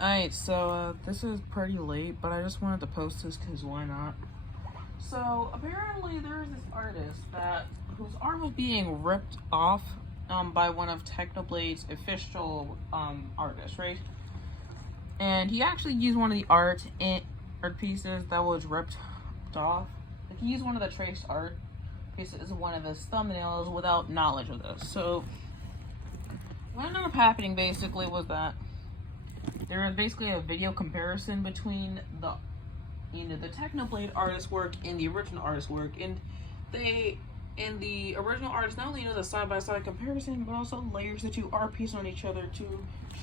Alright, so this is pretty late, but I just wanted to post this because why not? So apparently there's this artist whose art was being ripped off by one of Technoblade's official artists, right? And he actually used one of the art pieces that was ripped off. Like, he used one of the traced art pieces as one of his thumbnails without knowledge of this. So what ended up happening basically was that there was basically a video comparison between the Technoblade artist work and the original artist work, and the original artist not only does a side-by-side comparison, but also layers the two art pieces on each other to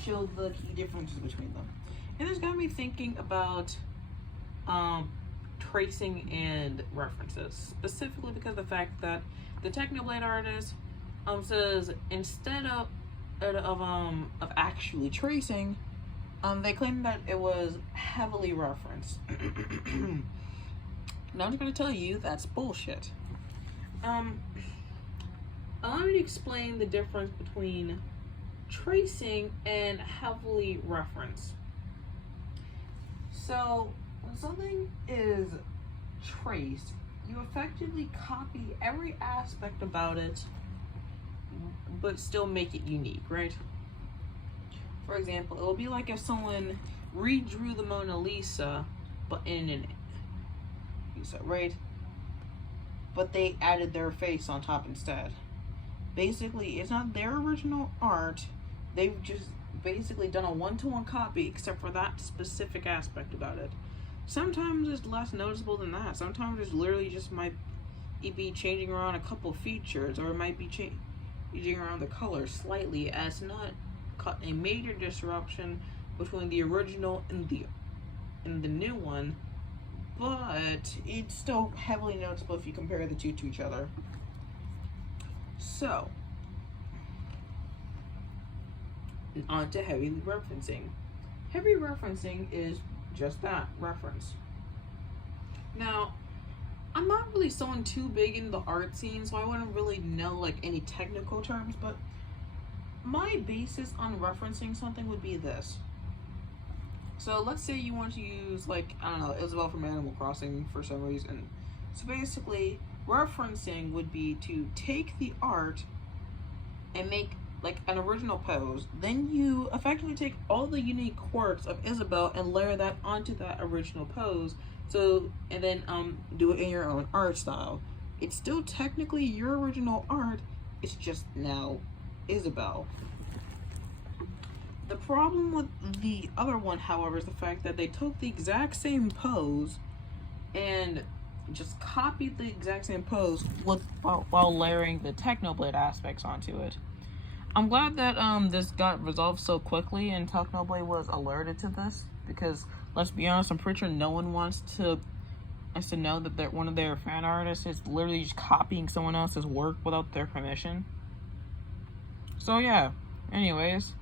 show the key differences between them. And this got me thinking about tracing and references, specifically because of the fact that the Technoblade artist says instead of actually tracing, they claim that it was heavily referenced. Now I'm just gonna tell you that's bullshit. Allow me to explain the difference between tracing and heavily referenced. So when something is traced, you effectively copy every aspect about it, but still make it unique, right? For example, it would be like if someone redrew the Mona Lisa, but in an Lisa, right? But they added their face on top instead. Basically, it's not their original art. They've just basically done a one-to-one copy, except for that specific aspect about it. Sometimes it's less noticeable than that. Sometimes it's literally just might be changing around a couple features, or it might be changing around the color slightly, as not a major disruption between the original and the new one, but it's still heavily noticeable if you compare the two to each other. So, on to heavy referencing. Heavy referencing is just that, reference. Now, I'm not really someone too big in the art scene, so I wouldn't really know like any technical terms, but my basis on referencing something would be this. So let's say you want to use, like, I don't know, Isabelle from Animal Crossing for some reason. So basically, referencing would be to take the art and make like an original pose. Then you effectively take all the unique quirks of Isabelle and layer that onto that original pose. So, and then do it in your own art style. It's still technically your original art, it's just now Isabelle. The problem with the other one, however, is the fact that they took the exact same pose and just copied the exact same pose while layering the Technoblade aspects onto it. I'm glad that this got resolved so quickly and Technoblade was alerted to this, because let's be honest, I'm pretty sure no one wants to know that one of their fan artists is literally just copying someone else's work without their permission. So yeah, anyways,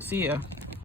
see ya.